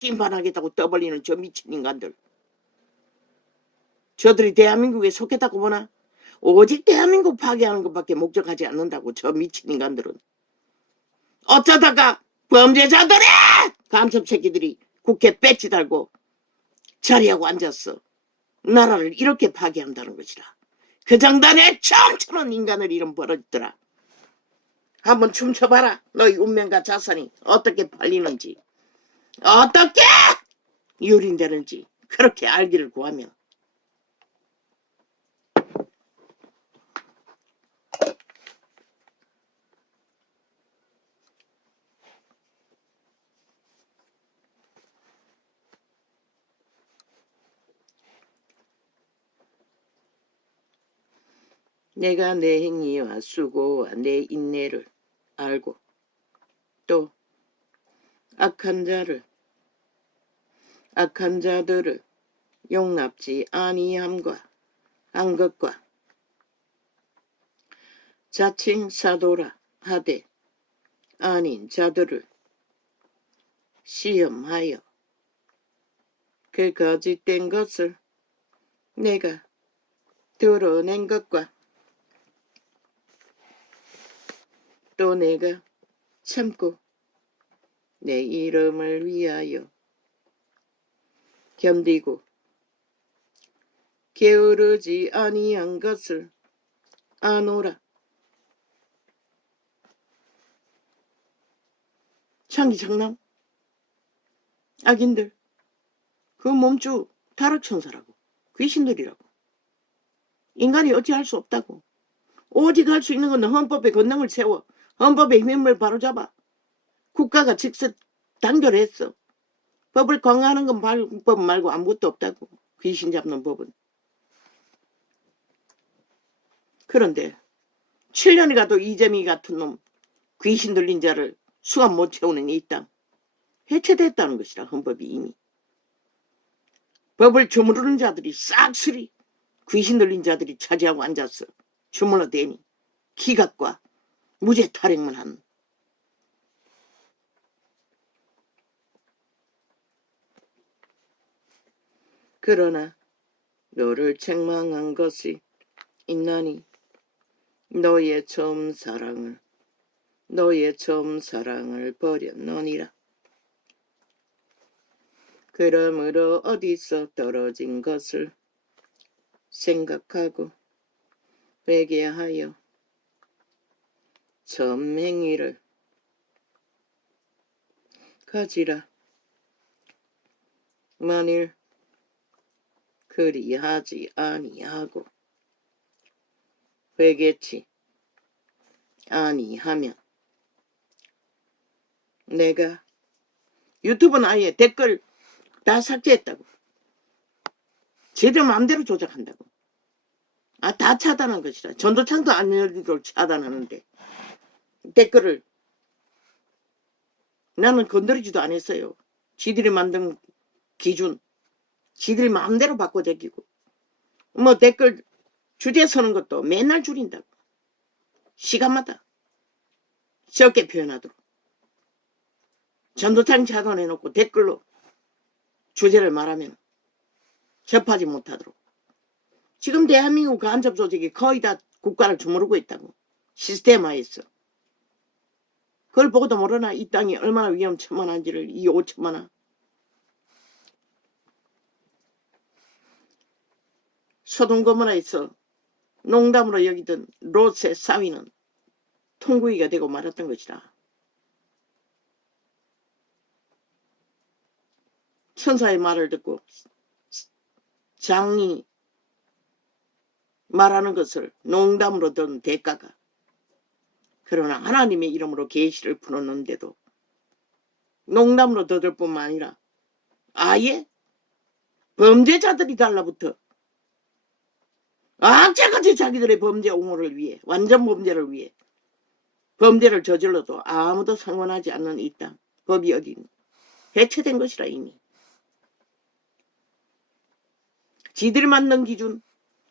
심판하겠다고 떠벌리는 저 미친 인간들. 저들이 대한민국에 속했다고 보나? 오직 대한민국 파괴하는 것밖에 목적하지 않는다고 저 미친 인간들은. 어쩌다가 범죄자들의 간첩 새끼들이 국회 배지 달고 자리하고 앉았어. 나라를 이렇게 파괴한다는 것이라. 그 장단에 처음처럼 인간을 이런 버릇더라. 한번 춤춰봐라. 너희 운명과 자산이 어떻게 팔리는지, 어떻게 유린되는지 그렇게 알기를 구하며. 내가 내 행위와 수고와 내 인내를 알고 또 악한 자들을 용납지 아니함과 한 것과 자칭 사도라 하되 아닌 자들을 시험하여 그 거짓된 것을 내가 드러낸 것과 또 내가 참고 내 이름을 위하여 견디고 게으르지 아니한 것을 아노라. 창기장남 악인들, 그 몸주 타락천사라고, 귀신들이라고. 인간이 어찌 할 수 없다고. 오직 할 수 있는 건 헌법의 권능을 세워 헌법의 힘을 바로잡아 국가가 직접 단결했어. 법을 강화하는 건 법 말고 아무것도 없다고. 귀신 잡는 법은. 그런데 7년이 가도 이재미 같은 놈, 귀신 들린 자를 수갑 못 채우는 이 땅 해체됐다는 것이라. 헌법이 이미. 법을 주무르는 자들이 싹쓸이 귀신 들린 자들이 차지하고 앉았어. 주물러대니 기각과 무죄 탈행만 한. 그러나 너를 책망한 것이 있나니 너의 처음 사랑을 버렸느니라. 그러므로 어디서 떨어진 것을 생각하고 회개하여 처음 행위를 가지라. 만일 그리하지 아니하고 회개치 아니하면 내가 유튜브는 아예 댓글 다 삭제했다고. 쟤들 마음대로 조작한다고. 다 차단한 것이라. 전도창도 안 열리도록 차단하는데 댓글을 나는 건드리지도 않았어요. 지들이 만든 기준 지들이 마음대로 바꿔 제끼고 뭐 댓글 주제 서는 것도 맨날 줄인다고. 시간마다 적게 표현하도록. 전도창 차단해놓고 댓글로 주제를 말하면 접하지 못하도록. 지금 대한민국 간첩 조직이 거의 다 국가를 주무르고 있다고. 시스템화했어. 그걸 보고도 모르나? 이 땅이 얼마나 위험천만한지를. 이 5천만원. 소동거문화에서 농담으로 여기던 롯의 사위는 통구이가 되고 말았던 것이라. 천사의 말을 듣고 장이 말하는 것을 농담으로 들은 대가가. 그러나 하나님의 이름으로 계시를 풀었는데도 농담으로 들을 뿐만 아니라 아예 범죄자들이 달라붙어 악재같이 자기들의 범죄 옹호를 위해, 완전 범죄를 위해 범죄를 저질러도 아무도 상관하지 않는 이 땅. 법이 어디 있니? 해체된 것이라. 이미 지들이 만든 기준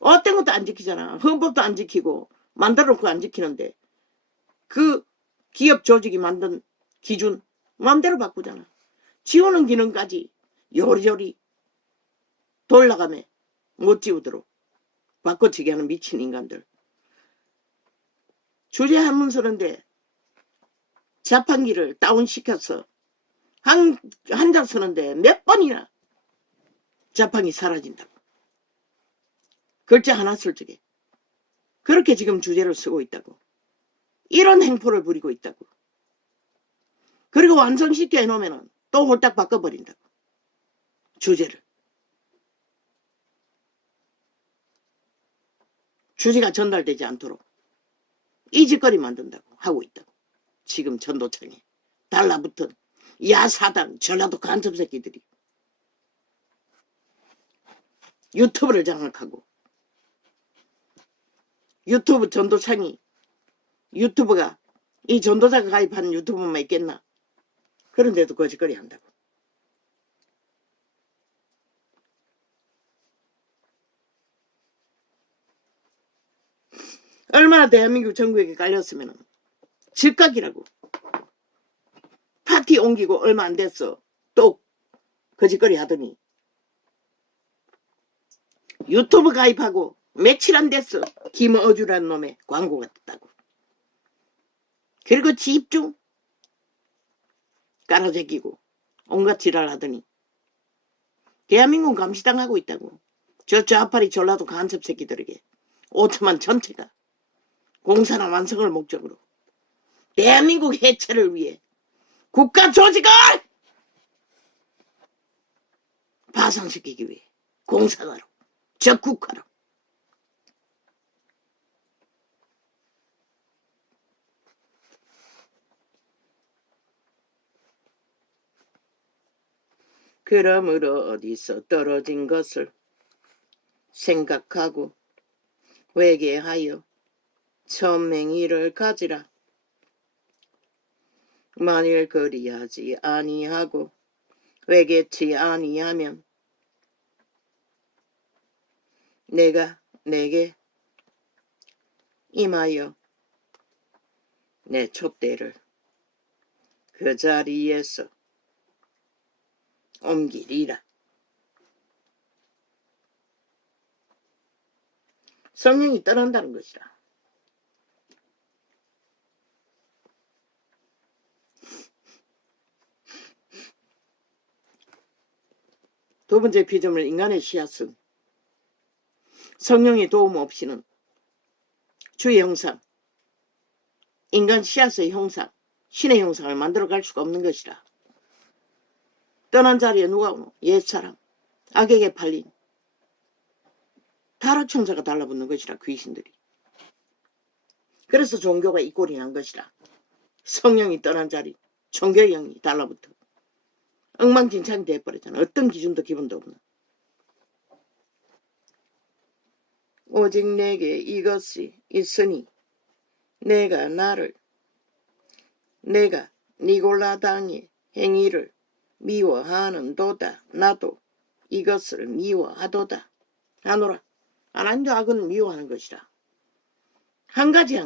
어떤 것도 안 지키잖아. 헌법도 안 지키고 만들어놓고 안 지키는데 그 기업 조직이 만든 기준 마음대로 바꾸잖아. 지우는 기능까지 요리조리 돌아가며 못 지우도록 바꿔치기 하는 미친 인간들. 주제 한문 쓰는데 자판기를 다운시켜서 한 장 쓰는데 몇 번이나 자판기 사라진다고. 글자 하나 쓸 적에. 그렇게 지금 주제를 쓰고 있다고. 이런 행포를 부리고 있다고. 그리고 완성시켜 해놓으면 또 홀딱 바꿔버린다고. 주제를. 주제가 전달되지 않도록 이 짓거리 만든다고 하고 있다고. 지금 전도청에 달라붙은 야사당 전라도 간첩 새끼들이 유튜브를 장악하고, 유튜브 전도창이, 유튜브가 이 전도자가 가입하는 유튜브만 있겠나. 그런데도 거짓거리 한다고. 얼마나 대한민국 정부에게 깔렸으면 즉각이라고. 파티 옮기고 얼마 안 됐어. 또 거짓거리 하더니 유튜브 가입하고 며칠 안 됐어. 김어주라는 놈의 광고가 떴다고. 그리고 집중 깔아제끼고 온갖 지랄 하더니 대한민국 감시당하고 있다고. 저 좌파리 전라도 간첩 새끼들에게 5천만 전체가 공사나 완성을 목적으로 대한민국 해체를 위해 국가 조직을 파산시키기 위해 공산화로 적국화로 그러므로 어디서 떨어진 것을 생각하고 회개하여 천맹이를 가지라. 만일 그리하지 아니하고 회개치 아니하면 내가 내게 임하여 내 촛대를 그 자리에서 옮기리라. 성령이 떠난다는 것이라. 두 번째 피조물 인간의 씨앗은 성령의 도움 없이는 주의 형상, 인간 씨앗의 형상, 신의 형상을 만들어갈 수가 없는 것이라. 떠난 자리에 누가 오노? 옛사람, 악에게 팔린 타락천사가 달라붙는 것이라. 귀신들이. 그래서 종교가 이 꼴이 난 것이라. 성령이 떠난 자리, 종교의 영이 달라붙어 엉망진창이 돼버렸잖아. 어떤 기준도 기본도 없는. 오직 내게 이것이 있으니 내가 니골라당의 행위를 미워하는도다. 나도 이것을 미워하도다. 하노라. 하나님도 악은 미워하는 것이라. 한 가지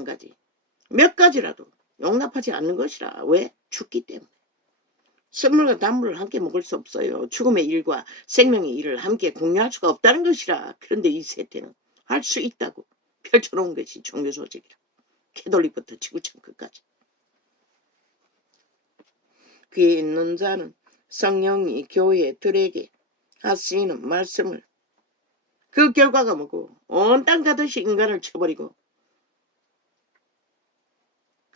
몇 가지라도 용납하지 않는 것이라. 왜? 죽기 때문에. 선물과 단물을 함께 먹을 수 없어요. 죽음의 일과 생명의 일을 함께 공유할 수가 없다는 것이라. 그런데 이 세태는 할 수 있다고 펼쳐놓은 것이 종교 조직이라. 캐톨릭부터 지구촌 끝까지. 귀에 있는 자는 성령이 교회들에게 하시는 말씀을. 그 결과가 뭐고? 온 땅 가듯이 인간을 쳐버리고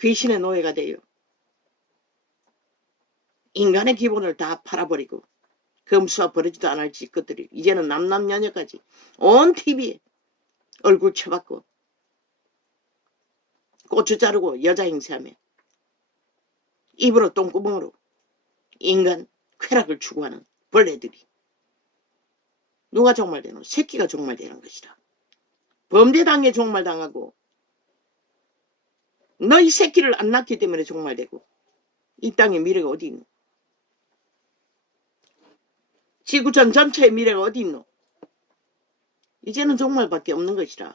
귀신의 노예가 되어 인간의 기본을 다 팔아버리고 검수와 버리지도 않을 짓것들이 이제는 남남녀녀까지 온 TV에 얼굴 쳐박고 고추 자르고 여자 행세하며 입으로 똥구멍으로 인간 쾌락을 추구하는 벌레들이. 누가 종말되노? 새끼가 종말되는 것이라. 범죄당해 종말당하고 너희 새끼를 안 낳기 때문에 종말되고 이 땅의 미래가 어디 있노? 지구촌 전체의 미래가 어디 있노? 이제는 종말밖에 없는 것이라.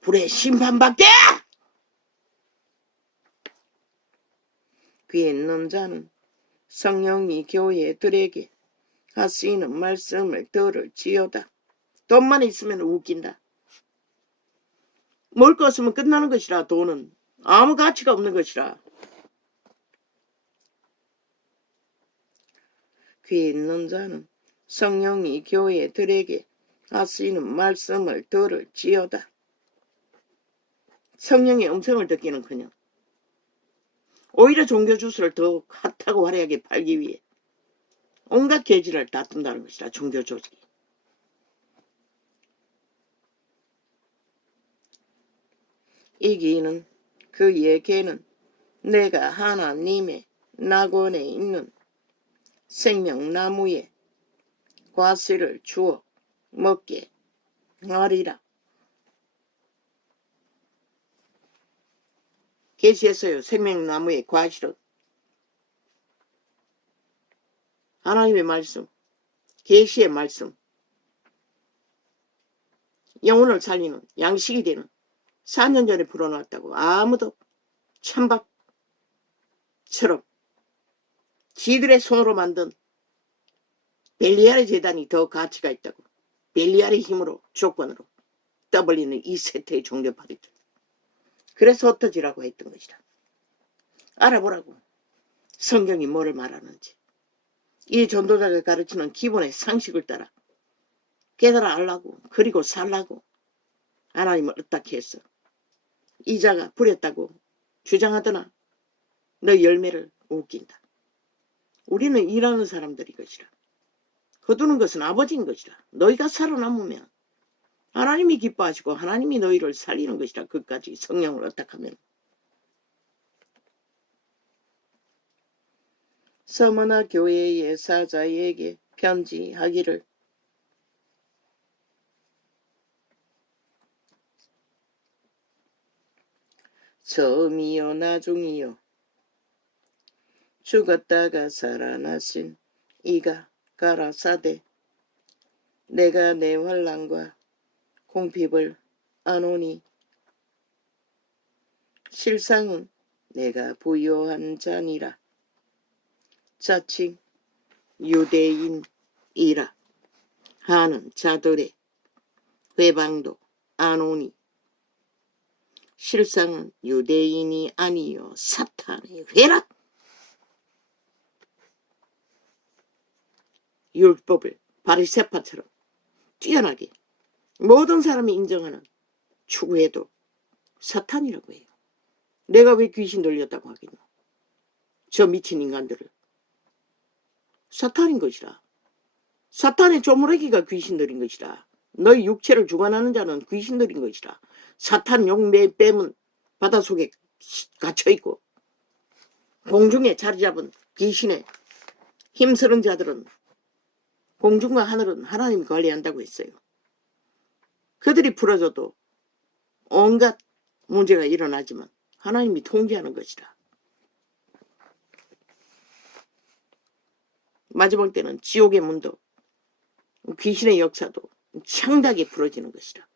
불의 심판밖에! 귀에 있는 자는 성령이 교회들에게 하시는 말씀을 들을지어다. 돈만 있으면 웃긴다. 먹을 거 없으면 끝나는 것이라. 돈은 아무 가치가 없는 것이라. 귀 있는 자는 성령이 교회들에게 하시는 말씀을 들을지어다. 성령의 음성을 듣기는커녕 오히려 종교 주스를 더 핫하고 화려하게 팔기 위해 온갖 계지를 다 뜬다는 것이다. 종교 조직이. 이기는 그의 개는 내가 하나님의 낙원에 있는 생명나무에 과실을 주어 먹게 하리라. 계시했어요. 생명나무의 과실은 하나님의 말씀, 계시의 말씀, 영혼을 살리는 양식이 되는 4년 전에 불어났다고 아무도 찬밥처럼 지들의 손으로 만든 벨리알의 재단이 더 가치가 있다고. 벨리알의 힘으로 조건으로 떠벌리는 이 세태의 종교파리들. 그래서 흩어지라고 했던 것이다. 알아보라고. 성경이 뭐를 말하는지. 이 전도자가 가르치는 기본의 상식을 따라 깨달아 알라고. 그리고 살라고 하나님을 어떻게 했어. 이자가 부렸다고 주장하더나 너 열매를 웃긴다. 우리는 일하는 사람들이 것이라. 거두는 것은 아버지인 것이라. 너희가 살아남으면 하나님이 기뻐하시고 하나님이 너희를 살리는 것이라. 그까지 성령을 어떡하면. 서머나 교회의 사자에게 편지하기를 처음이요 나중이요 죽었다가 살아나신 이가 가라사대 내가 내 환난과 공핍을 안오니 실상은 내가 부요한 자니라. 자칭 유대인이라 하는 자들의 회방도 안오니 실상은 유대인이 아니요 사탄의 회라. 율법을 바리새파처럼 뛰어나게 모든 사람이 인정하는 추구해도 사탄이라고 해요. 내가 왜 귀신 들렸다고 하겠노. 저 미친 인간들을. 사탄인 것이라. 사탄의 조무래기가 귀신 들인 것이라. 너희 육체를 주관하는 자는 귀신 들인 것이라. 사탄 용매뱀은 바닷속에 갇혀있고 공중에 자리 잡은 귀신의 힘쓰는 자들은 공중과 하늘은 하나님이 관리한다고 했어요. 그들이 풀어져도 온갖 문제가 일어나지만 하나님이 통제하는 것이라. 마지막 때는 지옥의 문도 귀신의 역사도 창다하게 풀어지는 것이라.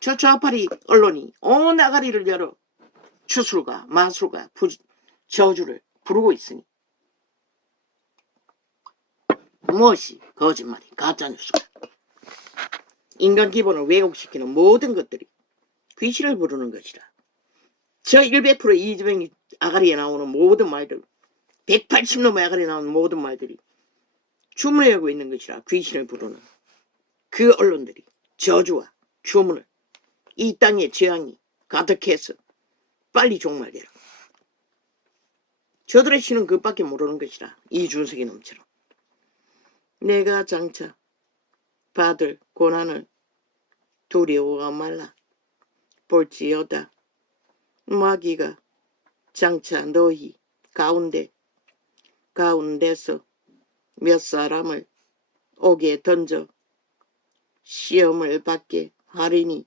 저 좌파리 언론이 온 아가리를 열어 추술과 마술과 저주를 부르고 있으니 무엇이 거짓말이 가짜뉴스가. 인간 기본을 왜곡시키는 모든 것들이 귀신을 부르는 것이라. 저 100% 이재명 아가리에 나오는 모든 말들 180넘의 아가리에 나오는 모든 말들이 주문해오고 있는 것이라. 귀신을 부르는 그 언론들이 저주와 주문을 이 땅의 재앙이 가득해서 빨리 종말되라. 저들의 신은 그밖에 모르는 것이라. 이준석이 놈처럼. 내가 장차 받을 고난을 두려워 말라. 볼지어다 마귀가 장차 너희 가운데서 몇 사람을 옥에 던져 시험을 받게 하리니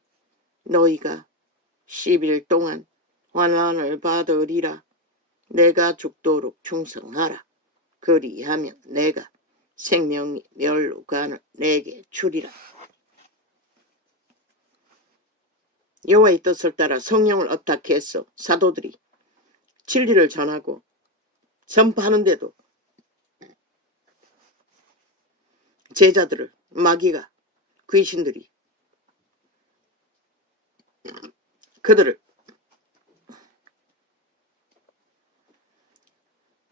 너희가 10일 동안 환난을 받으리라. 내가 죽도록 충성하라. 그리하면 내가 생명이 멸루간을 내게 주리라. 여호와의 뜻을 따라 성령을 어떻게 해서 사도들이 진리를 전하고 전파하는데도 제자들을 마귀가 귀신들이 그들을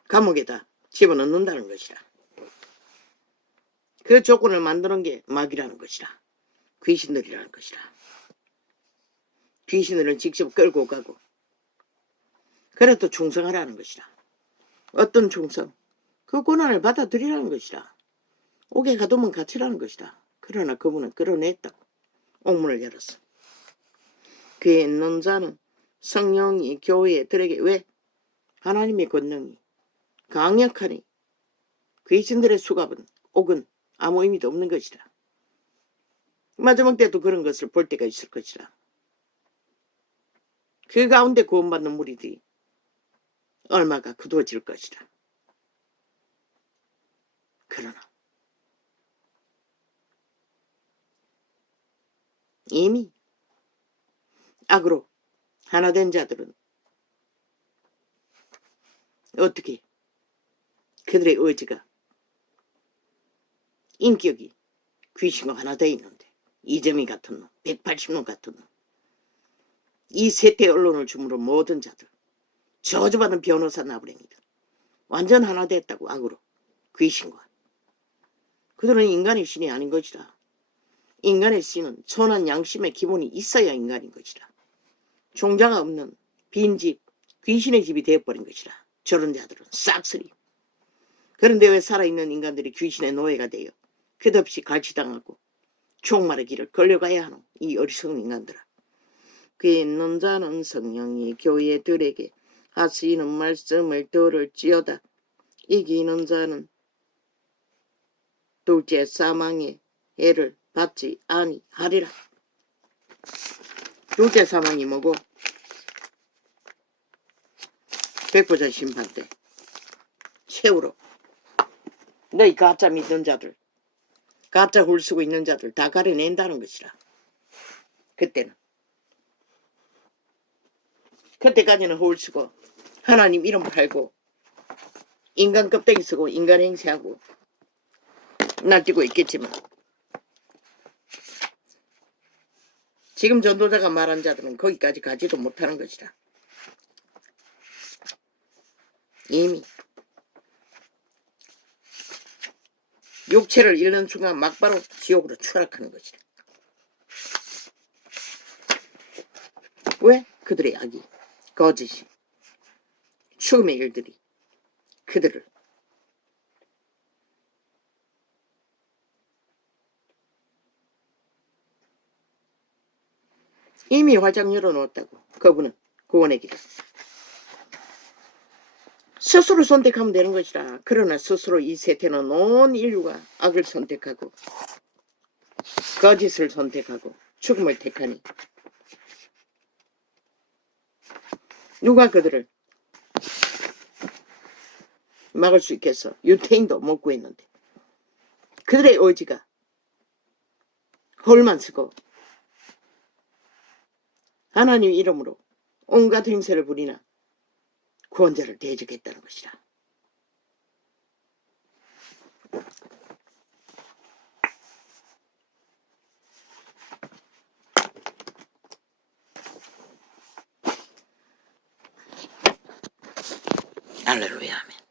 감옥에다 집어넣는다는 것이라. 그 조건을 만드는 게 마귀라는 것이라. 귀신들이라는 것이라. 귀신들은 직접 끌고 가고 그래 또 충성하라는 것이라. 어떤 충성? 그 고난을 받아들이라는 것이라. 옥에 가두면 갇히라는 것이라. 그러나 그분은 끌어냈다고 옥문을 열었어. 그에 있는 자는 성령이 교회들에게 왜? 하나님의 권능이 강력하니 귀신들의 수갑은 옥은 아무 의미도 없는 것이라. 마지막 때도 그런 것을 볼 때가 있을 것이라. 그 가운데 구원받는 무리들이 얼마가 거두어질 것이라. 그러나 이미 악으로 하나 된 자들은 어떻게 그들의 의지가 인격이 귀신과 하나 되어 있는데 이재명 같은 놈, 180놈 같은 놈, 이 세태 언론을 주므로 모든 자들 저주받은 변호사 나부랭이들 완전 하나 됐다고 악으로 귀신과. 그들은 인간의 신이 아닌 것이라. 인간의 신은 선한 양심의 기본이 있어야 인간인 것이라. 종자가 없는 빈집, 귀신의 집이 되어버린 것이라. 저런 자들은 싹쓸이. 그런데 왜 살아있는 인간들이 귀신의 노예가 되어 끝없이 갈취당하고 종말의 길을 걸려가야 하노? 이 어리석은 인간들아. 귀 있는 자는 성령이 교회들에게 하시는 말씀을 들을지어다. 이기는 자는 둘째 사망의 해를 받지 아니하리라. 둘째 사망이 뭐고? 백보자 심판 때 최후로 너희 가짜 믿는 자들, 가짜 hul쓰고 있는 자들 다 가려낸다는 것이라. 그때까지는 hul쓰고 하나님 이름 팔고 인간 껍데기 쓰고 인간 행세하고 날뛰고 있겠지만 지금 전도자가 말한 자들은 거기까지 가지도 못하는 것이라. 이미 육체를 잃는 순간 막바로 지옥으로 추락하는 것이라. 왜? 그들의 악이, 거짓이, 죽음의 일들이 그들을 이미 활짝 열어놓았다고. 그분은 구원의 길을 스스로 선택하면 되는 것이라. 그러나 스스로 이 세태는 온 인류가 악을 선택하고 거짓을 선택하고 죽음을 택하니 누가 그들을 막을 수 있겠어? 유태인도 못 구했는데. 그들의 의지가 헐만 쓰고 하나님 이름으로 온갖 행세를 부리나 구원자를 대적했다는 것이라. 할렐루야. 아멘.